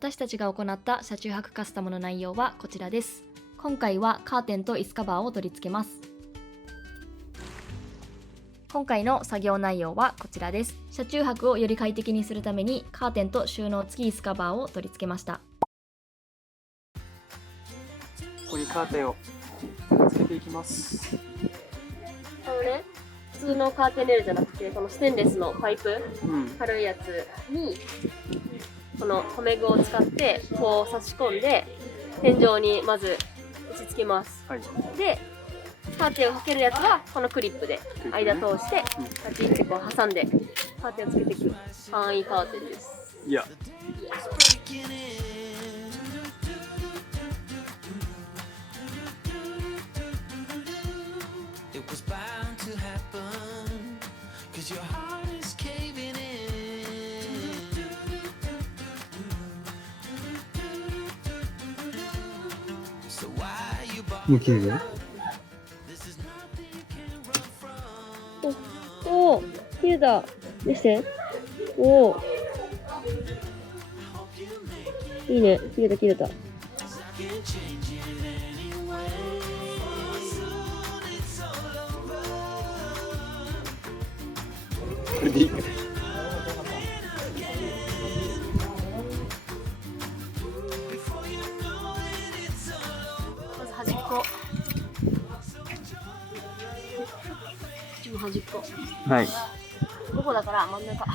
私たちが行った車中泊カスタムの内容はこちらです。今回はカーテンと椅子カバーを取り付けます。今回の作業内容はこちらです。車中泊をより快適にするためにカーテンと収納付き椅子カバーを取り付けました。ここにカーテンをつけていきます。普通のカーテンレールじゃなくて、このステンレスのパイプ、軽いやつにこの留め具を使ってこう差し込んで天井にまず打ち付けます。でカーテンをかけるやつはこのクリップで間通してカチッてこう挟んでカーテンをつけていく簡易カーテンです。いや。もう切れる？お、切れた。見して。おお。いいね。切れた切れた。これでいい？まず端っこ。端っこ。はい。どこだから真ん中。こ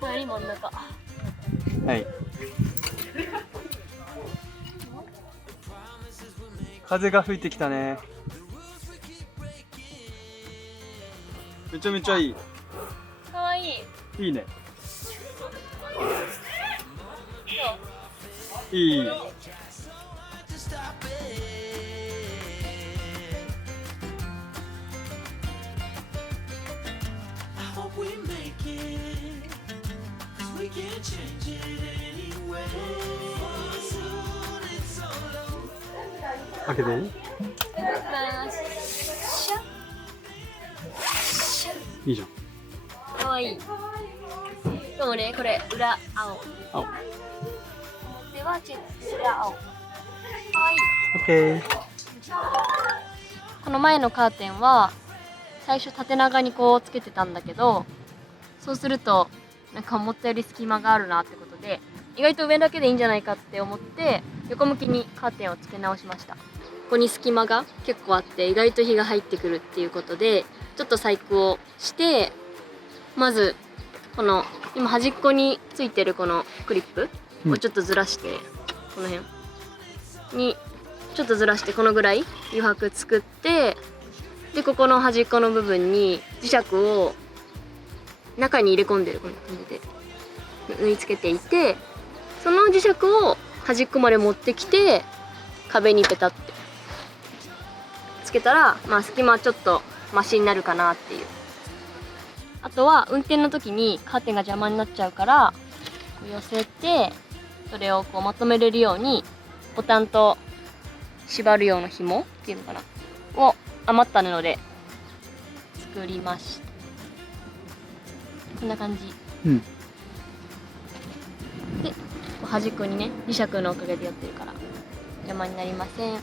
こより真ん中。はい。風が吹いてきたね。めちゃめちゃいい。かわいい。いいね。いい。開けていい？いいじゃん。かわいい。でもね、これ裏青。青。では裏青。かわいい。オッケー。この前のカーテンは最初縦長にこうつけてたんだけど、そうするとなんか思ったより隙間があるなってことで、意外と上だけでいいんじゃないかって思って横向きにカーテンをつけ直しました。ここに隙間が結構あって意外と日が入ってくるっていうことで、ちょっと細工をして、まずこの今端っこについてるこのクリップをちょっとずらして、この辺にちょっとずらしてこのぐらい余白作って、でここの端っこの部分に磁石を中に入れ込んでるこんな感じで縫い付けていて、その磁石を端っこまで持ってきて壁にペタってつけたら、まあ隙間ちょっとマシになるかなっていう。あとは運転の時にカーテンが邪魔になっちゃうから、こう寄せてそれをこうまとめれるようにボタンと縛る用の紐っていうのかなを余った布で作りました。こんな感じ。で端っこにね磁石のおかげでやってるから邪魔になりません。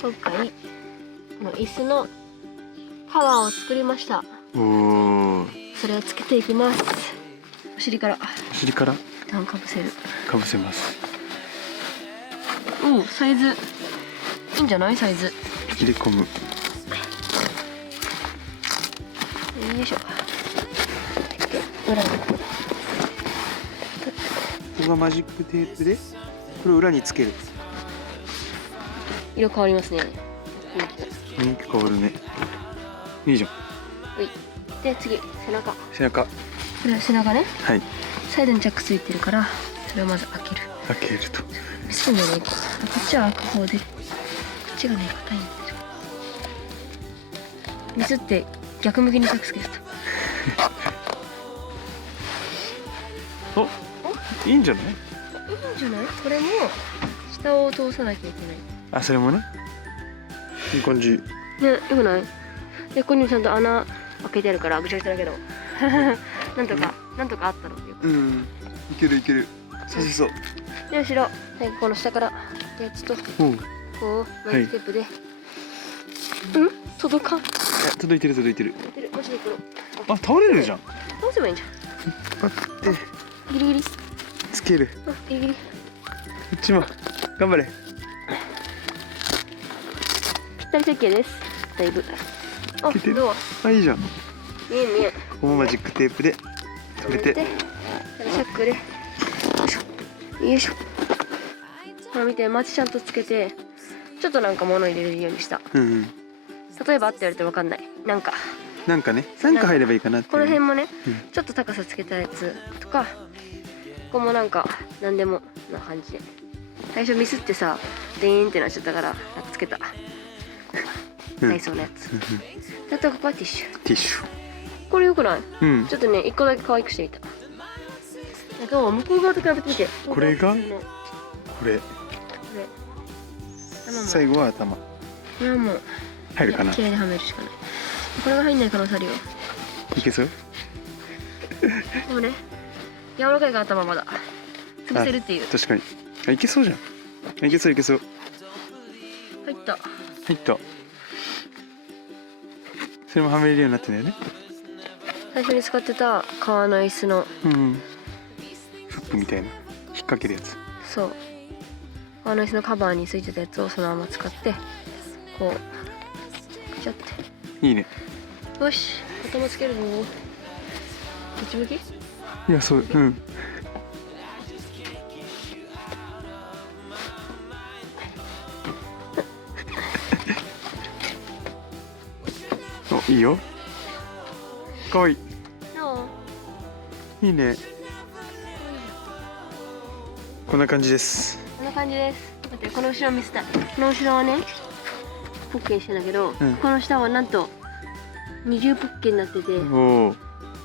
今回この椅子のカバーを作りました。おお。それをつけていきます。お尻からお尻から一旦かぶせる。かぶせます。おお、サイズいいんじゃない？サイズ入れ込む。よいしょ。で裏にここがマジックテープでこれを裏につける。色変わりますね。雰囲気変わるね。いいじゃん。で次背中。背中。これは背中ね。はい。サイドにチャックついてるからそれをまず開ける。開けると。ミスんだよね。こっちは開く方でこっちがね硬いんだよ。ミスって逆向きにチャックつけてた。お、いいんじゃない？いいんじゃない？これも下を通さなきゃいけない。あ、それもね。いい感じ。ね、よくない？で、ここにもちゃんと穴開けてあるからぐちゃぐちゃだけどなんとかあったのよ。うん。いけるいける。させそう。で、後ろ、最後この下からやつとこおう。うマイクテープで、うん？届かん。届いてる届いてる。マジでこれ。あ、倒れるじゃん。どうすればいいんじパッてゃん。ギリギリ。つける。ギリギリ。こっちも頑張れ。ぴったり設計です。だいぶ。あ、いけてるどう？あ、いいじゃん。見えん見えん。ここもマジックテープで止めて。シャックで。よいしょ。よいしょ。ほら見て、マチちゃんとつけて、ちょっとなんか物入れれるようにした。うんうん。例えばって言われてわかんない。なんか。なんかね、なんか入ればいいかなっていう。この辺もね、うんちょっと高さつけたやつとか、ここもなんか何でもな感じで。最初ミスってさ、デーンってなっちゃったから、なんかつけた。うんダイソーのやつ。うんうんあとここはティッシュ。ティッシこれよくない？ュ。うんち。ょっとね、一個だけ可愛くしてみた。向こう側と比べてみて。これがこれ。これ最後は頭これはもう入るかな。気合ではめるしかない。これが入んない可能性あるよ。いけそう？でもね、柔らかいから頭まだ潰せるっていう。確かに。あ、いけそうじゃん。あ、いけそういけそう。入った。入った。それもはめれるようになってんだよね。最初に使ってた革の椅子の、うん。フックみたいな引っ掛けるやつ。そう、革の椅子のカバーについてたやつをそのまま使ってこうカチャって。いいね。よし、頭つけるぞ。どっち向き？いや、そう、うん。お、いいよ。かわいい。いいね。こんな感じです。こんな感じです。待って、この後ろ見せたい。この後ろはね、ポッケにしてんだけど、うんこの下はなんと二重ポッケになってて、おお。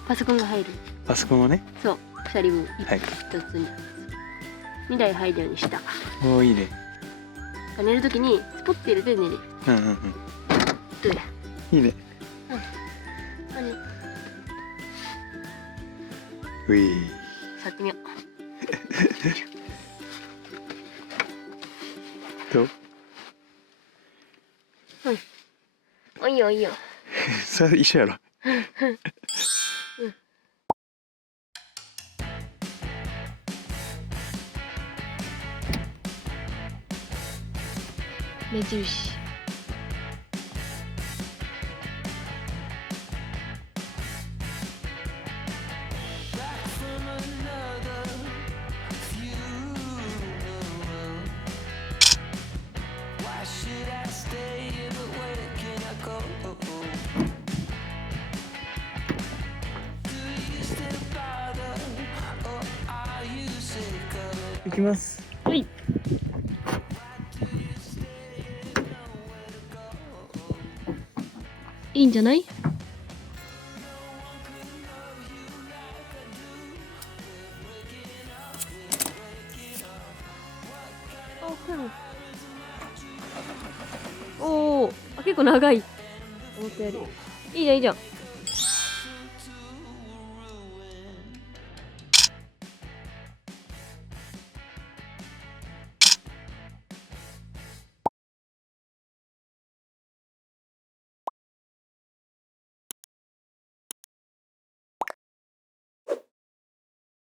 パソコンが入る。パソコンをね。そう、2人分はい。 1つに2台入るようにした。おお、いいね。寝るときにスポッて入れて寝る。うんうんうん。どうや？いいね。何？うい。さってみよう。どう？お、いいよいいよ。それ一緒やろ。目印。いきます。はい。いいんじゃない？おお、結構長い。思ったより。いいじゃんいいじゃん。